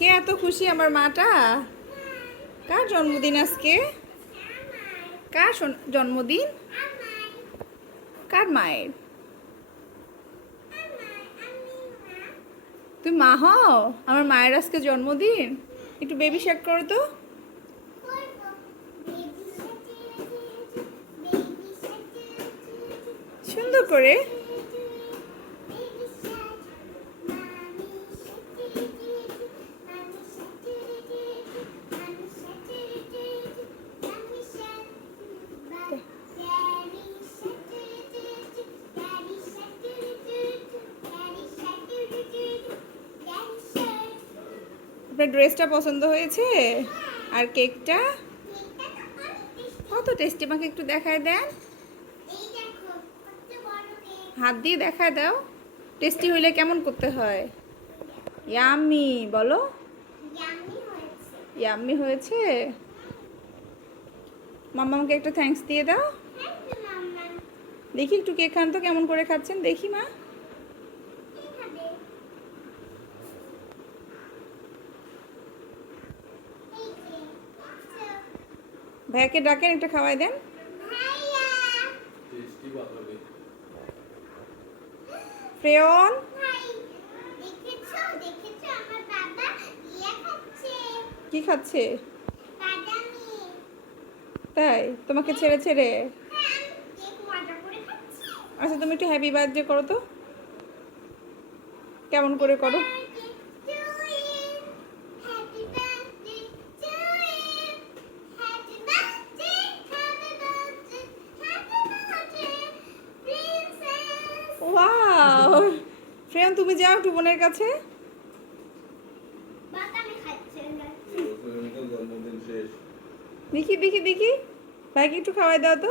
কে এত খুশি আমার মাটা? কার জন্মদিন আজকে? কার জন্মদিন? কার মায়ের? তুই মা হও? আমার মায়ের আজকে জন্মদিন? একটু বেবি শেক করো তো। সুন্দর করে। আপনার ড্রেসটা পছন্দ হয়েছে? আর কেকটা? কত টেস্টি, আমাকে একটু দেখায় দেন। হাত দিয়ে দেখায় দাও। টেস্টি হইলে কেমন করতে হয়? ইয়াম্মি, বলো। ইয়াম্মি হয়েছে। মাম্মা আমাকে একটা থ্যাঙ্কস দিয়ে দাও। দেখি একটু কেক খান তো, কেমন করে খাচ্ছেন? দেখি মা। ভাইয়াকে ডাকেন, একটা খাওয়াই দেন। ফ্রেয়ন কি খাচ্ছে? তাই? তোমাকে ছেড়ে ছেড়ে? আচ্ছা তুমি একটু হ্যাপি বার্থডে করো তো। কেমন করে করো? ফ্রেয়ন তুমি যাও একটু বোনের কাছে। দেখি দেখি দেখি ভাইকে একটু খাওয়াই দাও তো।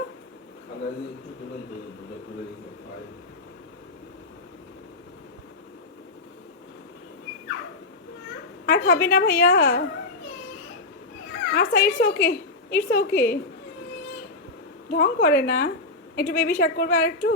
আর খাবে না ভাইয়া। আচ্ছা ইটস ওকে ইটস ওকে ঢং করে না। একটু বেবি শাক করবে আর একটু?